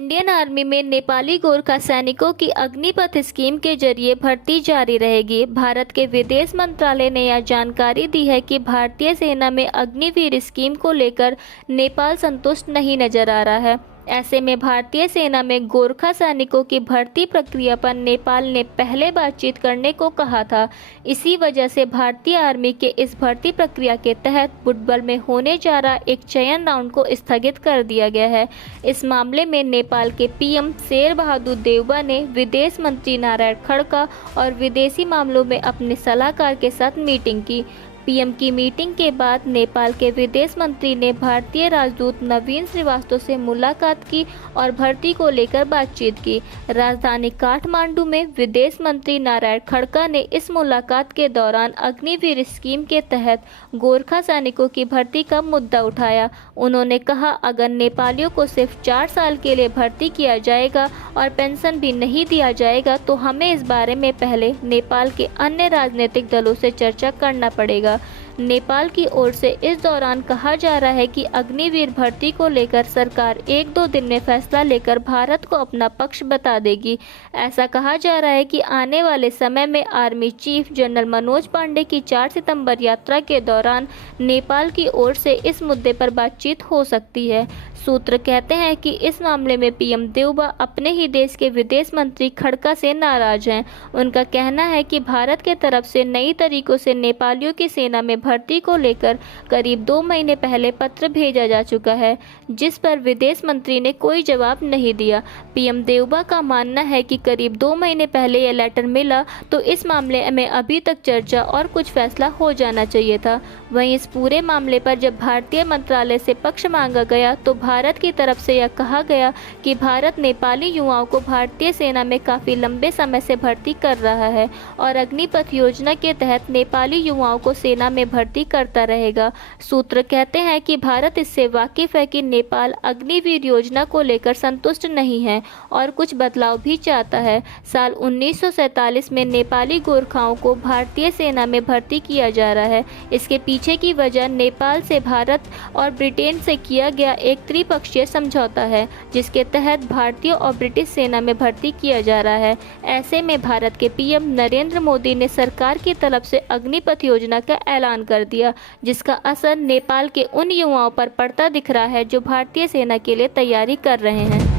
Indian army में नेपाली गोरखा सैनिकों की अग्निपथ स्कीम के जरिए भर्ती जारी रहेगी। भारत के विदेश मंत्रालय ने यह जानकारी दी है कि भारतीय सेना में अग्निवीर स्कीम को लेकर नेपाल संतुष्ट नहीं नजर आ रहा है। ऐसे में भारतीय सेना में गोरखा सैनिकों की भर्ती प्रक्रिया पर नेपाल ने पहले बातचीत करने को कहा था। इसी वजह से भारतीय आर्मी के इस भर्ती प्रक्रिया के तहत बुटबल में होने जा रहा एक चयन राउंड को स्थगित कर दिया गया है। इस मामले में नेपाल के पीएम शेर बहादुर देउबा ने विदेश मंत्री नारायण खड़का और विदेशी मामलों में अपने सलाहकार के साथ मीटिंग की। पीएम की मीटिंग के बाद नेपाल के विदेश मंत्री ने भारतीय राजदूत नवीन श्रीवास्तव से मुलाकात की और भर्ती को लेकर बातचीत की। राजधानी काठमांडू में विदेश मंत्री नारायण खड़का ने इस मुलाकात के दौरान अग्निवीर स्कीम के तहत गोरखा सैनिकों की भर्ती का मुद्दा उठाया। उन्होंने कहा, अगर नेपालियों को सिर्फ 4 साल के लिए भर्ती किया जाएगा और पेंशन भी नहीं दिया जाएगा तो हमें इस बारे में पहले नेपाल के अन्य राजनीतिक दलों से चर्चा करना पड़ेगा। नेपाल की ओर से इस दौरान कहा जा रहा है कि अग्निवीर भर्ती को लेकर सरकार 1-2 दिन में फैसला लेकर भारत को अपना पक्ष बता देगी। ऐसा कहा जा रहा है कि आने वाले समय में army chief general Manoj Pande की 4 सितंबर यात्रा के दौरान नेपाल की ओर से इस मुद्दे पर बातचीत हो सकती है। सूत्र कहते हैं कि इस मामले में पीएम देउबा अपने ही देश के विदेश मंत्री खड़का से नाराज हैं। उनका कहना है कि भारत के तरफ से नई तरीकों से नेपालियों की सेना में भर्ती को लेकर करीब 2 महीने पहले पत्र भेजा जा चुका है, जिस पर विदेश मंत्री ने कोई जवाब नहीं दिया। पीएम देउबा का मानना है कि करीब 2 महीने पहले यह लेटर मिला तो इस मामले में अभी तक चर्चा और कुछ फैसला हो जाना चाहिए था। वहीं इस पूरे मामले पर जब भारतीय मंत्रालय से पक्ष मांगा गया तो भारत की तरफ से यह कहा गया कि भारत नेपाली युवाओं को भारतीय सेना में काफ़ी लंबे समय से भर्ती कर रहा है और अग्निपथ योजना के तहत नेपाली युवाओं को सेना में भर्ती करता रहेगा। सूत्र कहते हैं कि भारत इससे वाकिफ है कि नेपाल अग्निवीर योजना को लेकर संतुष्ट नहीं है और कुछ बदलाव भी चाहता है। साल 1947 में नेपाली गोरखाओं को भारतीय सेना में भर्ती किया जा रहा है। इसके पीछे की वजह नेपाल से भारत और ब्रिटेन से किया गया एक त्रिपक्षीय समझौता है, जिसके तहत भारतीय और ब्रिटिश सेना में भर्ती किया जा रहा है। ऐसे में भारत के पीएम नरेंद्र मोदी ने सरकार की तरफ से अग्निपथ योजना का ऐलान कर दिया, जिसका असर नेपाल के उन युवाओं पर पड़ता दिख रहा है जो भारतीय सेना के लिए तैयारी कर रहे हैं।